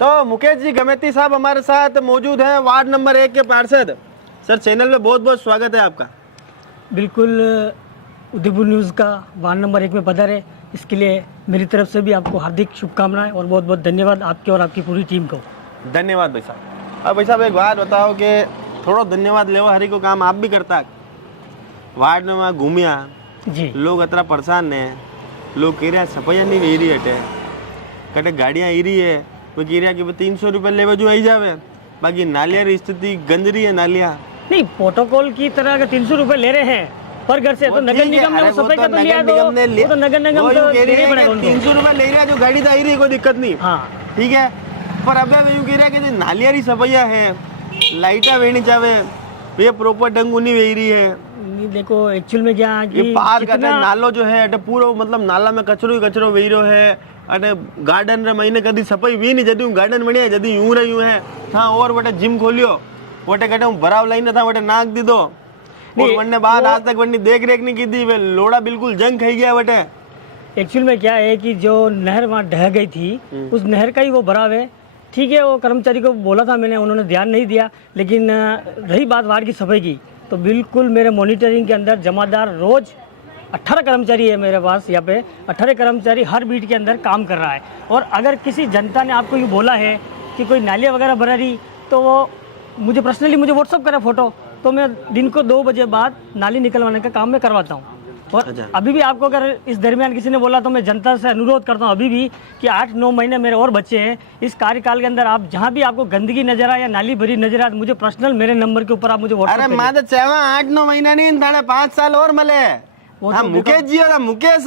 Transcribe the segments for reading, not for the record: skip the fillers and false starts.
तो मुकेश जी गमेती साहब हमारे साथ मौजूद हैं, वार्ड नंबर 1 के पार्षद। सर चैनल में बहुत बहुत स्वागत है आपका। बिल्कुल, उदयपुर न्यूज़ का वार्ड नंबर 1 में पधारे, इसके लिए मेरी तरफ से भी आपको हार्दिक शुभकामनाएं और बहुत बहुत धन्यवाद आपके और आपकी पूरी टीम को। धन्यवाद भाई साहब। अब भाई साहब एक बात बताओ कि थोड़ा धन्यवाद लेवो, हरी को काम आप भी करता। वार्ड में वहाँ घूमिया जी, लोग अतरा परेशान है, लोग कह रहे सफाइया नहीं वे रही हटे, कटे गाड़ियाँ ई रही है, वो कह रहा कि 300 रुपये लेवे जो आई जावे, बाकी नालिया की स्थिति गंदरी है। नालिया नहीं, प्रोटोकॉल की तरह अगर 300 रुपये ले रहे हैं पर घर से, तो नगर निगम ने वो सफाई का तो लिया, तो नगर निगम तो देना ही पड़ेगा उनको। 300 रुपये ले रहा है, जो गाड़ी तो आई रही है, कोई दिक्कत नहीं। हाँ ठीक है, पर अब यूँ कह रहा है कि जो नालिया की सफाइया है, लाइटा वेनी चाहे ये प्रॉपर ढंग नहीं वे रही है। नहीं, देखो एक्चुअल में क्या ये पार का नालो जो है अटे पूरो मतलब नाला में कचरो ही कचरो वे रहो है। अटे गार्डन रे महीने कदी सफाई वी नहीं, जदी गार्डन बनिया जदी यूं रही है था, और बटे जिम खोलियो वटे कटे भराव लाइन था, वटे नाक दी दो, और वरने बाद आज तक वरनी देख रेख नहीं की दी, वे लोड़ा बिल्कुल जंग खाई गया वटे। एक्चुअल में क्या है कि जो नहर वहाँ ढह गई थी, उस नहर का ही वो भराव है। ठीक है, वो कर्मचारी को बोला था मैंने, उन्होंने ध्यान नहीं दिया। लेकिन रही बात वार्ड की सफाई की, तो बिल्कुल मेरे मॉनिटरिंग के अंदर जमादार रोज 18 कर्मचारी है मेरे पास। यहाँ पे 18 कर्मचारी हर बीट के अंदर काम कर रहा है। और अगर किसी जनता ने आपको ये बोला है कि कोई नालियाँ वगैरह भरा रही, तो वो मुझे पर्सनली व्हाट्सअप करा फोटो, तो मैं दिन को 2 बजे बाद नाली निकलवाने का काम मैं करवाता हूँ। और अभी भी आपको अगर इस दरमियान किसी ने बोला, तो मैं जनता से अनुरोध करता हूँ अभी भी कि 8-9 महीने मेरे और बच्चे हैं, इस कार्यकाल के अंदर आप जहाँ भी आपको गंदगी नजर आए या नाली भरी नजर आए, मुझे पर्सनल मेरे नंबर के ऊपर आप मुझे व्हाट्सएप अरे मैं तो चाहवा 8-9 महीना नहीं, 5 साल और मिले। मुकेश जी होगा, मुकेश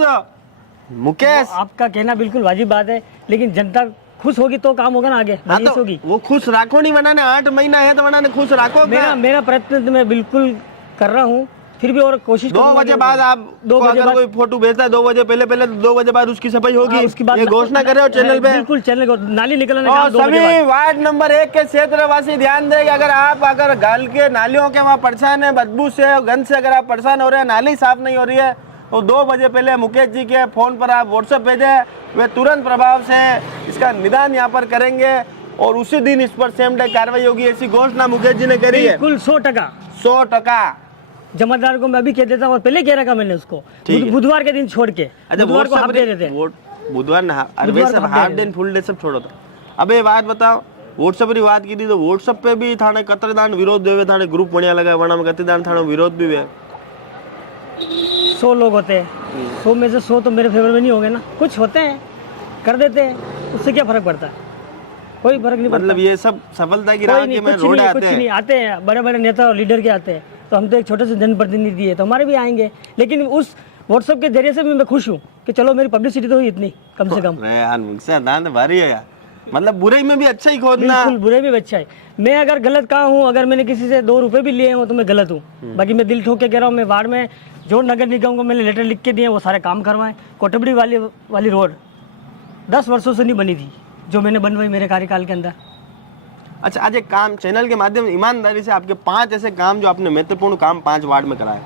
आपका कहना बिल्कुल वाजिब बात है, लेकिन जनता खुश होगी तो काम होगा ना आगे। तो होगी वो खुश राखो नहीं, बनाने 8 महीना है तो बनाने खुश राखो। मेरा प्रयत्न मैं बिल्कुल कर रहा हूँ, फिर भी और कोशिश 2 बजे बाद आप 2 बजे कोई फोटो भेजता है, 2 बजे पहले 2 बजे बाद उसकी सफाई होगी। उसकी बात ये घोषणा करे हो चैनल पे, बिल्कुल चैनल को नाली निकलने का। सभी वार्ड नंबर 1 के क्षेत्रवासी ध्यान दें कि अगर गाल के नालियों के वहाँ परेशान है, बदबू से गंद से अगर आप परेशान हो रहे हैं, नाली साफ नहीं हो रही है, तो 2 बजे पहले मुकेश जी के फोन पर आप व्हाट्सएप भेजें, वे तुरंत प्रभाव से इसका निदान यहाँ पर करेंगे और उसी दिन इस पर सेम डे कार्रवाई होगी। ऐसी घोषणा मुकेश जी ने करी है। बिल्कुल 100% जमादार को मैं अभी कह देता हूँ, और पहले कह रखा मैंने उसको, बुधवार के दिन छोड़ के। बुधवार को हाफ डे देते हैं, बुधवार ना हाफ डे फुल डे सब छोड़ो। तो अब ये बात बताओ, व्हाट्सएप की बात की थी, तो व्हाट्सएप पे भी थाने कतरदान विरोध देवे, थाने ग्रुप बढ़िया लगा वना में कतरदान थाने विरोध भी है। 100 लोग होते हैं, 100 में से 100 तो मेरे फेवर में नहीं होंगे ना, कुछ होते हैं कर देते हैं, उससे क्या फर्क पड़ता है? कोई फर्क नहीं पड़ता। मतलब ये सब सफलता की राह के में रोड आते हैं, बड़े बड़े नेता और लीडर के आते हैं, तो हम तो एक छोटे से जनप्रतिनिधि है, तो हमारे भी आएंगे। लेकिन उस व्हाट्सएप के जरिए से भी मैं खुश हूँ कि चलो मेरी पब्लिसिटी तो हुई इतनी, कम से कम। भारी है यार, मतलब बुराई में भी अच्छा ही खोदना। बिल्कुल, बुराई में भी अच्छा है। मैं अगर गलत कहा हूँ, अगर मैंने किसी से 2 रुपए भी लिए हो, तो मैं गलत हूँ। बाकी मैं दिल ठोक के कह रहा हूँ, मैं वार्ड में जो नगर निगम को मैंने लेटर लिख के दिए, वो सारे काम करवाएं। कोटबड़ी वाली रोड 10 वर्षों से नहीं बनी थी, जो मैंने बनवाई मेरे कार्यकाल के अंदर। अच्छा, आज एक काम चैनल के माध्यम से ईमानदारी से आपके 5 ऐसे काम जो आपने महत्वपूर्ण काम 5 वार्ड में कराए।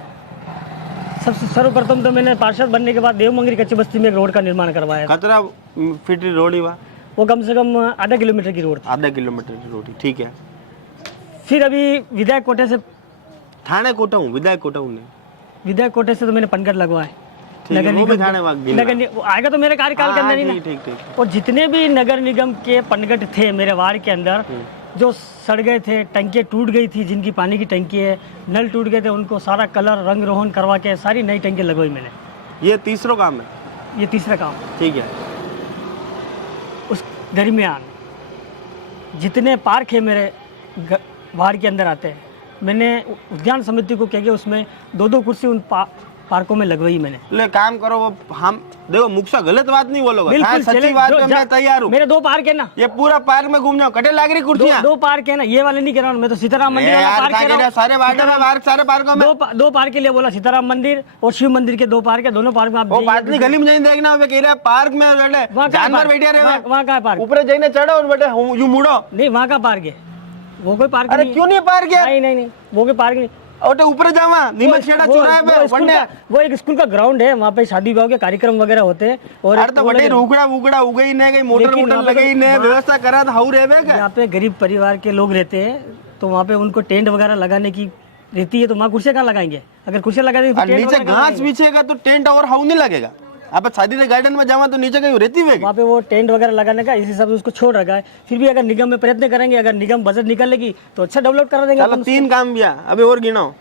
सबसे सर्वप्रथम तो मैंने पार्षद बनने के बाद देवमंगरी कच्ची बस्ती में एक रोड का निर्माण करवाया। कितना फीट रोड ही वो कम से कम आधा किलोमीटर की रोड थी। आधा किलोमीटर की रोड, ठीक है। फिर अभी विधायक कोटे से थाने कोटा हूँ, विधायक कोटा हूँ नहीं, विधायक कोटे से तो मैंने पनगढ़ लगवाए। नगर निगम आएगा तो मेरे कार्यकाल के अंदर ही ना। और जितने भी नगर निगम के पनगढ़ थे मेरे वार्ड के अंदर, जो सड़ गए थे, टंकियाँ टूट गई थी, जिनकी पानी की टंकी है, नल टूट गए थे, उनको सारा कलर रंग रोहन करवा के सारी नई टंकियाँ लगवाई मैंने। ये तीसरा काम है, ये तीसरा काम, ठीक है। उस दरमियान जितने पार्क है मेरे वार्ड के अंदर आते हैं, मैंने उद्यान समिति को कह के उसमें 2-2 कुर्सी उन पार्कों में लगवाई मैंने। ले काम करो, वो हम देखो मुख से गलत बात नहीं बोलोगे, सच्ची बात पे मैं तैयार हूँ। मेरे 2 पार्क है ना, ये पूरा पार्क में घूम जाओ, कटे लाग रही कुर्सियां। 2 पार्क है ना, ये वाले नहीं कह रहा हूँ मैं, तो सीताराम मंदिर वाला पार्क कह रहा हूँ। सारे वार्ड में पार्क, सारे पार्कों में 2 पार्क के लिए बोला, सीताराम मंदिर और शिव मंदिर के 2 पार्क है, दोनों पार्क में आप वो बात नहीं, गली में नहीं देखना, वे कह रहे पार्क में जानवर बैठे रहे, वहाँ का पार्क, ऊपर जाने चढ़ो और बैठे यूं मुड़ो। नहीं, वहाँ का पार्क है, वो कोई पार्क अरे क्यों नहीं पार्क है? नहीं, वो कोई पार्क नहीं। ओटे ऊपर जावा नीमच खेड़ा चौराहे पे वन्ने वो एक स्कूल का ग्राउंड है, वहाँ पे शादी विवाह के कार्यक्रम वगैरह होते हैं। और अरे तो बड़े रुकड़ा वुकड़ा उगई ने कहीं मोटर लेकिन वोटर वहाँ पे लगई ने व्यवस्था करा था हाउ रेवे का यहाँ पे गरीब परिवार के लोग रहते हैं, तो वहाँ पे उनको टेंट वगैरह लगाने की रहती है, तो वहाँ कुर्सियाँ कहाँ लगाएंगे? अगर कुर्सियाँ लगा देंगे तो और टेंट नीचे वगैरह कहाँ घास बिछेगा तो टेंट और हाउ नहीं लगेगा। आप शादी के गार्डन में जावा तो नीचे कहीं रहती है वहाँ पे वो टेंट वगैरह लगाने का इस हिसाब से उसको छोड़ रखा है। फिर भी अगर निगम में प्रयत्न करेंगे, अगर निगम बजट निकालेगी तो अच्छा डेवलप करा देंगे। चलो 3 काम किया अभी और गिनाओ।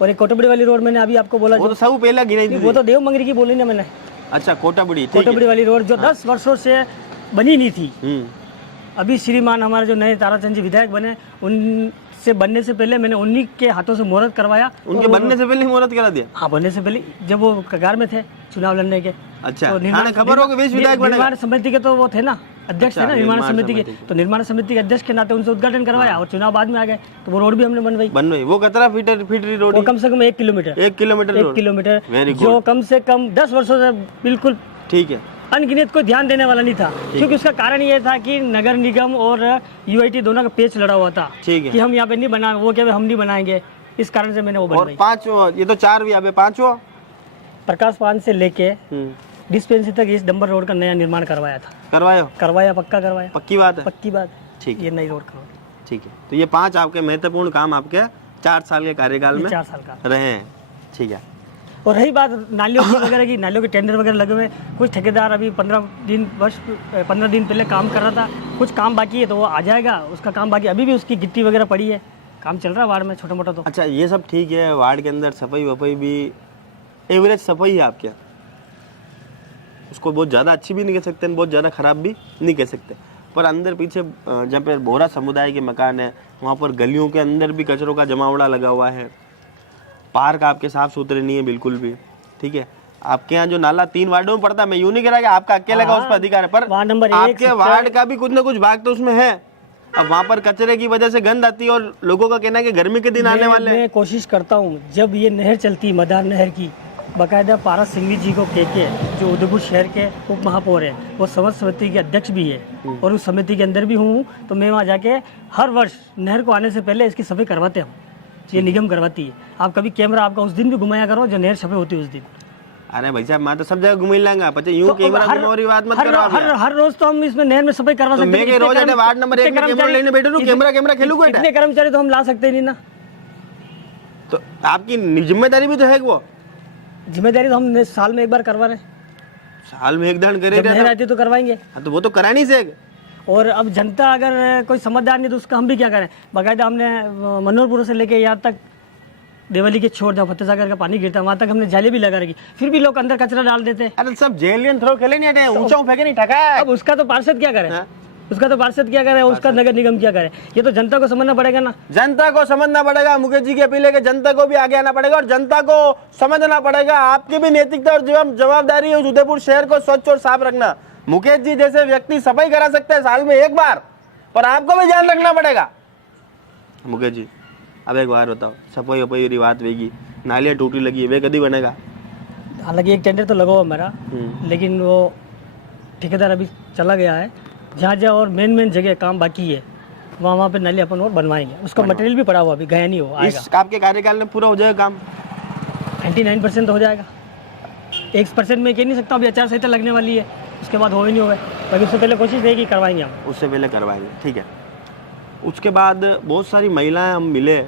और एक कोटबड़ी वाली रोड मैंने अभी आपको बोला, वो तो सब पहले गिनाई थी। वो तो देव मंगरी की बोली ना मैंने। अच्छा कोटाबड़ी ठीक है। कोटबड़ी वाली रोड जो 10 वर्षों से बनी नहीं थी, अभी श्रीमान हमारे जो नए ताराचंद जी विधायक बने, उनसे बनने से पहले मैंने उन्हीं के हाथों से मुहूर्त करवाया। उनके बनने से पहले मुहूर्त करा दिया। हाँ, बनने से पहले जब वो कगार में थे चुनाव लड़ने के। अच्छा तो खबर हो कि विश्व विधायक बनेगा। निर्माण समिति के तो वो थे ना, अध्यक्ष थे ना निर्माण समिति के, तो निर्माण समिति के अध्यक्ष के नाते उनसे उद्घाटन करवाया और चुनाव बाद में आ गए, तो वो रोड भी हमने बनवाई। वो कितना फीट रही रोड? वो कम से कम 1 किलोमीटर 1 किलोमीटर 1 किलोमीटर वेरी जो कम से कम 10 वर्षों से बिल्कुल ठीक है। अनगिनत को ध्यान देने वाला नहीं था, क्योंकि उसका कारण ये था कि नगर निगम और यूआईटी दोनों का पेच लड़ा हुआ था ठीक है कि हम यहाँ पे नहीं बना, वो क्या हम नहीं बनाएंगे, इस कारण से मैंने वो और बनवाई। 5 ये तो 4 भी अबे 5वां प्रकाश पान से लेके डिस्पेंसरी तक इस डंबर रोड का नया निर्माण करवाया था। करवाया पक्का करवाया, पक्की बात है। पक्की बात ठीक है, ये नई रोड करवाई। ठीक है। तो ये 5 आपके महत्वपूर्ण काम आपके 4 साल के कार्यकाल में 4 साल का रहे हैं। ठीक है। और रही बात नालियों की वगैरह की, नालियों के टेंडर वगैरह लगे हुए, कुछ ठेकेदार अभी 15 दिन पहले काम कर रहा था, कुछ काम बाकी है तो वो आ जाएगा, उसका काम बाकी, अभी भी उसकी गिट्टी वगैरह पड़ी है, काम चल रहा है वार्ड में छोटा मोटा। तो अच्छा ये सब ठीक है, वार्ड के अंदर सफाई वफाई भी एवरेज सफाई है आपके, उसको बहुत ज़्यादा अच्छी भी नहीं कह सकते, बहुत ज़्यादा खराब भी नहीं कह सकते, पर अंदर पीछे जहाँ पे बोरा समुदाय के मकान है वहाँ पर गलियों के अंदर भी कचरों का जमावड़ा लगा हुआ है, पार्क आपके साफ सुथरे नहीं है बिल्कुल भी। ठीक है, आपके यहाँ जो नाला 3 वार्डों में पड़ता है, मैं यूँ नहीं कह रहा कि आपका अकेले का उस पर अधिकार है, पर वार्ड नंबर आपके वार्ड का भी कुछ ना कुछ भाग तो उसमें है। अब वहाँ पर कचरे की वजह से गंद आती है और लोगों का कहना है कि गर्मी के दिन आने वाले। मैं कोशिश करता हूँ जब ये नहर चलती मदार नहर की, बाकायदा पारस सिंघवी जी को के जो उदयपुर शहर के उप महापौर है, वो समस्त समिति के अध्यक्ष भी है और उस समिति के अंदर भी हूँ, तो मैं वहाँ जाके हर वर्ष नहर को आने से पहले इसकी सफाई करवाते हूँ, ये निगम करवाती है। आप कभी कैमरा आपका उस दिन भी घुमाया करो जो नहर सफाई होती है उस दिन। अरे भाई साहब मैं तो सब जगह घुमा लेंगे, पता यूं कैमरा घुमाओ बात मत करो। हर रोज तो हम इसमें नहर में सफाई करवा सकते हैं। मैं रोज आने वार्ड नंबर 1 में कैमरा लेने बैठूं, कैमरा खेलूं बेटा। इतने कर्मचारी तो हम ला सकते नहीं ना, तो आपकी जिम्मेदारी भी तो है। वो जिम्मेदारी तो हम साल में 1 बार करवा रहे हैं, साल में 1 दान करे नहर आती तो करवाएंगे। तो वो तो करानी से। और अब जनता अगर कोई समझदार नहीं तो उसका हम भी क्या करें। बाकायदा हमने मनोहरपुर से लेके यहाँ तक देवली के छोड़ जहाँ फतेह सागर का पानी गिरता है वहाँ तक हमने जाली भी लगा रखी, फिर भी लोग अंदर कचरा डाल देते हैं। अरे सब जेलियन थ्रो खेले नहीं हटे, ऊंचा फेंके नहीं ठका। अब उसका तो पार्षद क्या करे, उसका तो पार्षद क्या करे, उसका नगर निगम क्या करे, ये तो जनता को समझना पड़ेगा ना। जनता को समझना पड़ेगा। मुकेश जी की अपील है कि जनता को भी आगे आना पड़ेगा और जनता को समझना पड़ेगा। आपकी भी नैतिकता और जवाबदारी है उस उदयपुर शहर को स्वच्छ और साफ रखना। मुकेश जी जैसे व्यक्ति सफाई करा सकते हैं साल में 1 बार, पर आपको भी ध्यान रखना पड़ेगा। मुकेश जी अब एक बार बताओ, सफाई वफाई रिवात वेगी, नालियाँ टूटी लगी है, वे कभी बनेगा? हालांकि एक टेंडर तो लगा हुआ मेरा, लेकिन वो ठेकेदार अभी चला गया है। जहाँ जहाँ और मेन जगह काम बाकी है वहाँ पे नाली अपन और बनवाएंगे। उसका मटेरियल भी पड़ा हुआ, अभी गया नहीं हो आएगा। इस आपके कार्यकाल में पूरा हो जाएगा काम? 99% तो हो जाएगा, 1% में कह नहीं सकता। अभी आचार संहिता लगने वाली है, उसके बाद हो ही नहीं होगा, लेकिन उससे पहले कोशिश रहेगी करवाएंगे हम। उससे पहले करवाएंगे, ठीक है। उसके बाद बहुत सारी महिलाएं हम मिले,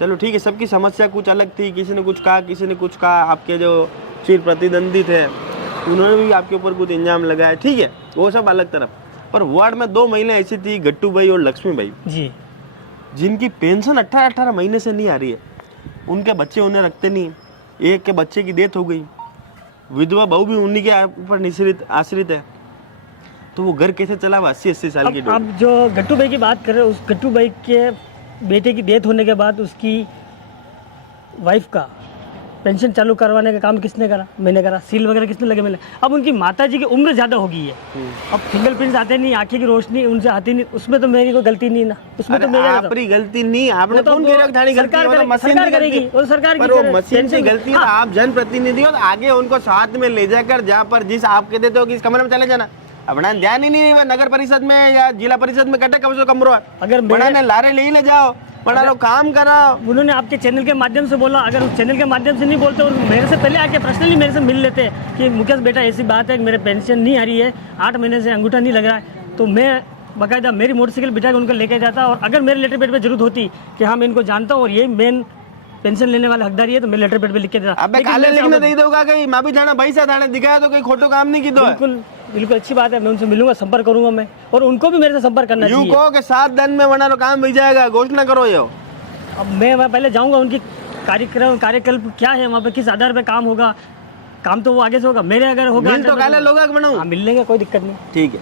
चलो ठीक है, सबकी समस्या कुछ अलग थी, किसी ने कुछ कहा, किसी ने कुछ कहा। आपके जो चिर प्रतिद्वंदी थे उन्होंने भी आपके ऊपर कुछ इंजाम लगाया, ठीक है, वो सब अलग तरफ। पर वार्ड में 2 महिलाएं ऐसी थी, गट्टू भाई और लक्ष्मी भाई जी, जिनकी पेंशन 18-18 महीने से नहीं आ रही है। उनके बच्चे उन्हें रखते नहीं, एक के बच्चे की डेथ हो गई, विधवा बहू भी उन्हीं के ऊपर आश्रित है, तो वो घर कैसे चला? 80-80 साल की। अब जो गट्टू भाई की बात कर रहे हो, उस गट्टू भाई के बेटे की डेथ होने के बाद उसकी वाइफ का पेंशन चालू करवाने का काम किसने करा? मैंने करा। सील वगैरह किसने लगे? मैंने। अब उनकी माता जी की उम्र ज़्यादा हो गई है, अब फिंगरप्रिंट्स आते नहीं, आंखें की रोशनी उनसे आती नहीं, उसमें तो मेरी कोई गलती नहीं ना, उसमें तो मेरी आपकी गलती नहीं। आपने तो कौन कह रहा है सरकार करेगी, वो सरकार की मशीन की गलती है। आप जनप्रतिनिधि हो, आगे उनको साथ में ले जाकर जहाँ पर जिस आप कहते हो कि इस कमरे में चले जाना, अपना ध्यान ही नहीं है नगर परिषद में या जिला परिषद में कटे कब से कमरो है अगर बड़ा ने लारे ले जाओ बड़ा लोग काम कराओ। उन्होंने आपके चैनल के माध्यम से बोला, अगर उस चैनल के माध्यम से नहीं बोलते और मेरे से पहले आके पर्सनली मेरे से मिल लेते कि मुकेश बेटा ऐसी बात है कि मेरे पेंशन नहीं आ रही है, 8 महीने से अंगूठा नहीं लग रहा है, तो मैं बाकायदा मेरी मोटरसाइकिल बिठा के उनको लेके जाता। और अगर मेरे लेटर पेड पे जरूरत होती कि हाँ मैं इनको जानता हूँ और ये मेन पेंशन लेने वाला हकदार है, तो मैं लेटर पेड पे लिख के देता। अबे काले लिखने दे दोगा कहीं मैं भी जाना भाई साथ आने दिखाया तो कहीं खोटो काम नहीं की दो। बिल्कुल बिल्कुल अच्छी बात है, मैं उनसे मिलूंगा, संपर्क करूंगा मैं, और उनको भी मेरे से संपर्क करना यूं चाहिए। कहो कि 7 दिन में बना काम मिल जाएगा, घोषणा करो ये। अब मैं पहले जाऊंगा, उनकी कार्यकल्प क्या है वहाँ पे, किस आधार पे काम होगा, काम तो वो आगे से होगा, मेरे अगर होगा मिल तो काले लोग बनाऊं। हाँ मिल लेंगे, कोई दिक्कत नहीं। ठीक है।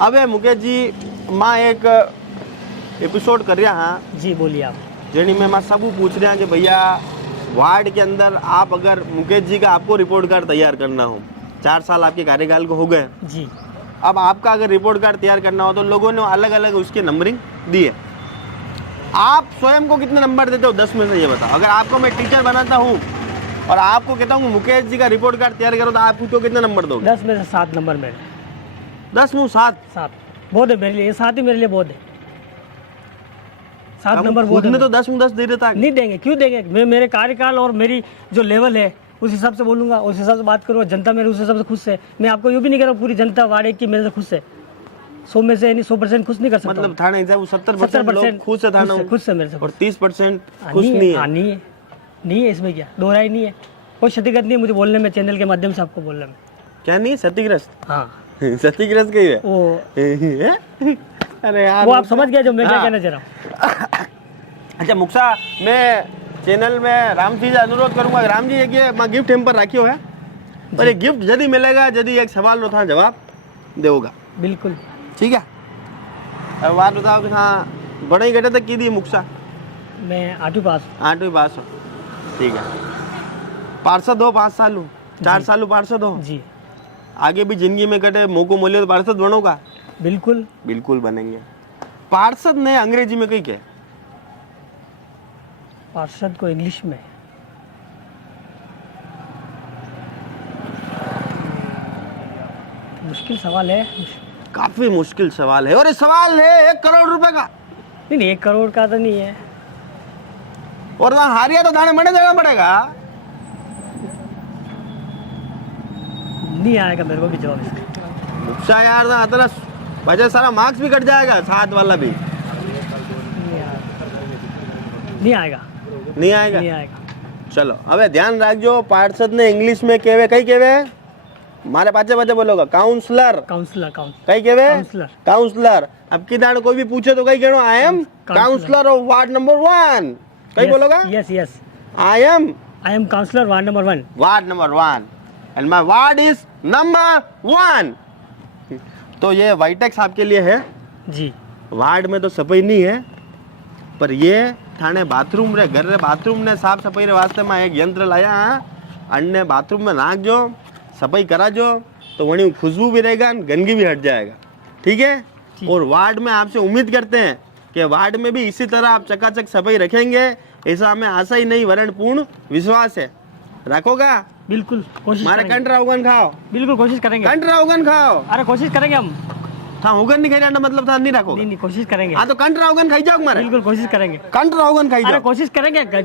अब मुकेश जी माँ एक एपिसोड कर रहा हाँ जी बोलिए आप। जेनी में माँ सब पूछ रहे हैं कि भैया वार्ड के अंदर आप अगर मुकेश जी का आपको रिपोर्ट कार्ड तैयार करना हो, 4 साल आपके कार्यकाल को हो गए जी, अब आपका अगर रिपोर्ट कार्ड तैयार करना हो तो लोगों ने अलग अलग उसके नंबरिंग दी है। आप स्वयं को कितने नंबर देते हो 10 में से ये बताओ। अगर आपको मैं टीचर बनाता हूँ और आपको कहता हूँ मुकेश जी का रिपोर्ट कार्ड तैयार करो तो आप उसको कितने नंबर दोगे? 10 में से 7 नंबर मेरे। 10 में 7 बहुत है मेरे लिए, ये 7 ही मेरे लिए बहुत है। 7 नंबर बहुत खुद है। ने तो 10 में 10 दे देता। नहीं देंगे, क्यों देंगे? मैं मेरे कार्यकाल और मेरी जो लेवल है उस हिसाब से बोलूंगा, उस हिसाब से बात करूँगा। जनता मेरे उस हिसाब से खुश है। मैं आपको ये भी नहीं कह रहा हूँ पूरी जनता वार्ड की मेरे से खुश है, 100 में से यानी 100% खुश नहीं कर सकता। मतलब थाने से 70% लोग खुश है थाना खुश है मेरे से, और 30% खुश नहीं है। नहीं है, इसमें क्या दोहराई नहीं है, कोई क्षतिगत नहीं है मुझे बोलने में, चैनल के माध्यम से आपको बोलने में। क्या नहीं क्षतिग्रस्त? हाँ क्षतिग्रस्त कही है वो अरे यार वो आप समझ गए जो मैं क्या कहना चाह रहा हूँ। अच्छा मुक्सा मैं चैनल में राम जी से अनुरोध करूंगा, राम जी एक ये मैं गिफ्ट हम पर राखियो है पर ये गिफ्ट यदि मिलेगा यदि एक सवाल नो था जवाब देगा। बिल्कुल ठीक है। अब बात बताओ कि हाँ बड़े ही घटे तक की दी मुक्सा? मैं 8वीं पास। 8वीं पास हो, ठीक है। पार्षद हो 5 साल 4 साल पार्षद हो जी, आगे भी जिंदगी में कटे मौको मिले तो पार्षद बनोगा? बिल्कुल बिल्कुल बनेंगे। पार्षद ने अंग्रेजी में कही क्या? पार्षद को इंग्लिश में मुश्किल सवाल है। काफी मुश्किल सवाल है और ये सवाल है 1 करोड़ रुपए का। नहीं 1 करोड़ का तो नहीं है, और वहां हारिया तो दाने मने देना पड़ेगा। नहीं आएगा मेरे को भी जवाब इसका। मुक्सा यार ना अतरा वजह सारा मार्क्स भी कट जाएगा, 7 वाला भी नहीं आएगा। नहीं आएगा। नहीं आएगा। चलो अब ध्यान रखजो, पार्षद ने इंग्लिश में कहवे कई कहवे मारे पाचे पाचे बोलोगा काउंसलर। काउंसलर कई कहवे काउंसलर। काउंसलर। अब की दाड़ कोई भी पूछे तो कई कहनो I am councillor of ward number 1। कई बोलोगा? Yes I am councillor ward number 1। Ward number 1 and my ward is number 1। तो ये वाइटेक्स आपके लिए है जी। वार्ड में तो सफाई नहीं है पर ये थाने बाथरूम रे घर रे बाथरूम ने साफ सफाई रे वास्ते में एक यंत्र लाया है। अन्य बाथरूम में नाक जो सफाई करा जो तो वहीं खुशबू भी रहेगा, गंदगी भी हट जाएगा। ठीक है। और वार्ड में आपसे उम्मीद करते हैं कि वार्ड में भी इसी तरह आप चकाचक सफाई रखेंगे, ऐसा हमें आशा ही नहीं वरण पूर्ण विश्वास है। रखोगा? बिल्कुल कोशिश मारे करेंगे। कंट्रा उगन खाओ। बिल्कुल कोशिश करेंगे। कंट्रा उगन खाओ। अरे कोशिश करेंगे हम। था उगन नहीं खाई मतलब था नहीं रखो। नहीं कोशिश करेंगे। हाँ तो कंट्रा उगन खाई जाओ मारे। बिल्कुल कोशिश करेंगे। कंट्रा उगन खाई अरे जाओ। कोशिश करेंगे,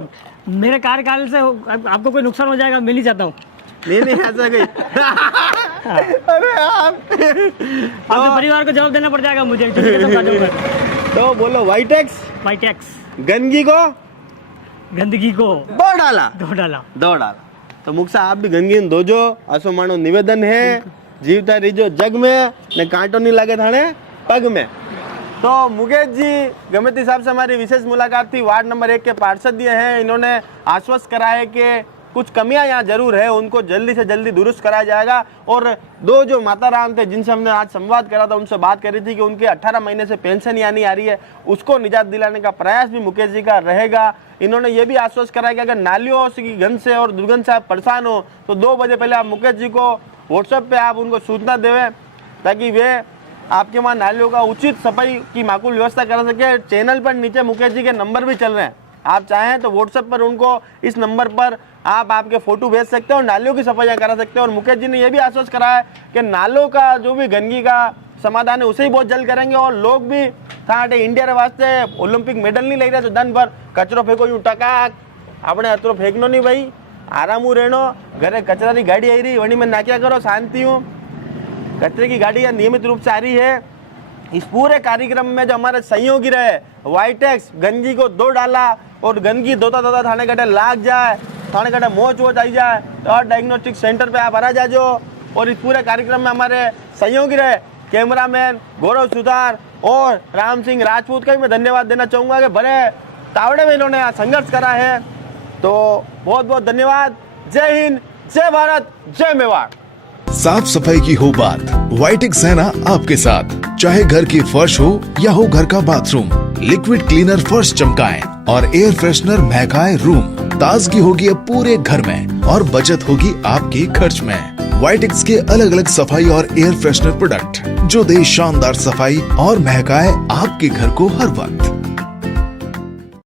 मेरे कार्यकाल से आपको कोई नुकसान हो जाएगा मैं नहीं चाहता हूँ। नहीं ऐसा कहीं अरे आपके परिवार को जवाब देना पड़ जाएगा मुझे। तो बोलो वाइटेक्स गंदगी को दो डाला। तो मुक्सा आप भी गंदगी दो जो असो मानो निवेदन है, जीवता रहीजो जग में ने कांटो नहीं लगे थाने पग में। तो मुकेश जी गमेती साहब से हमारी विशेष मुलाकात थी। वार्ड नंबर 1 के पार्षद ये हैं, इन्होंने आश्वस्त करा है कि कुछ कमियां यहाँ जरूर है, उनको जल्दी से जल्दी दुरुस्त कराया जाएगा। और 2 जो माता राम थे जिनसे हमने आज संवाद करा था उनसे बात करी थी कि उनके 18 महीने से पेंशन यहाँ नहीं आ रही है, उसको निजात दिलाने का प्रयास भी मुकेश जी का रहेगा। इन्होंने ये भी आश्वस्त करा कि अगर नालियों की गंध से और दुर्गंध से आप परेशान हो तो 2 बजे पहले आप मुकेश जी को व्हाट्सएप पे आप उनको सूचना देवें ताकि वे आपके वहाँ नालियों का उचित सफाई की माकूल व्यवस्था करा सके। चैनल पर नीचे मुकेश जी के नंबर भी चल रहे हैं, आप चाहें तो व्हाट्सएप पर उनको इस नंबर पर आप आपके फोटो भेज सकते हो और नालियों की सफाइयाँ करा सकते हो। और मुकेश जी ने यह भी आश्वस्त करा है कि नालों का जो भी गंदगी का समाधान है उसे ही बहुत जल्द करेंगे। और लोग भी था इंडिया वास्ते ओलंपिक मेडल नहीं लई रहे तो दिन भर कचरो फेंको यूं टकाक આપણે અતરો ફેંકનો નહીં ભાઈ, આરામું રહેનો, ઘરે કચરાની ગાડી આવી रही वहीं में नाक्या करो शांति हूँ। कचरे की गाड़ी नियमित रूप से आ रही है। इस पूरे कार्यक्रम में जो हमारे सहयोगी रहे वाइटेक्स गंदगी को दो डाला और गंदगी धोता धोता थाने गड्ढे लाग जाए, थाने गड्ढे मोच वोच आई जाए तो डायग्नोस्टिक सेंटर पे आप आ जाजो। और इस पूरे कार्यक्रम में हमारे सहयोगी रहे कैमरामैन गौरव सुधार और राम सिंह राजपूत का भी मैं धन्यवाद देना चाहूँगा कि बड़े तावड़े में इन्होंने संघर्ष करा है। तो बहुत बहुत धन्यवाद। जय हिंद, जय भारत, जय मेवाड़। साफ सफाई की हो बात, वाइटेक्स है ना आपके साथ। चाहे घर की फर्श हो या हो घर का बाथरूम, लिक्विड क्लीनर फर्श चमकाएं और एयर फ्रेशनर महकाए रूम। ताजगी होगी अब पूरे घर में और बचत होगी आपके खर्च में। वाइटेक्स के अलग अलग सफाई और एयर फ्रेशनर प्रोडक्ट जो दे शानदार सफाई और महकाए आपके घर को हर वक्त।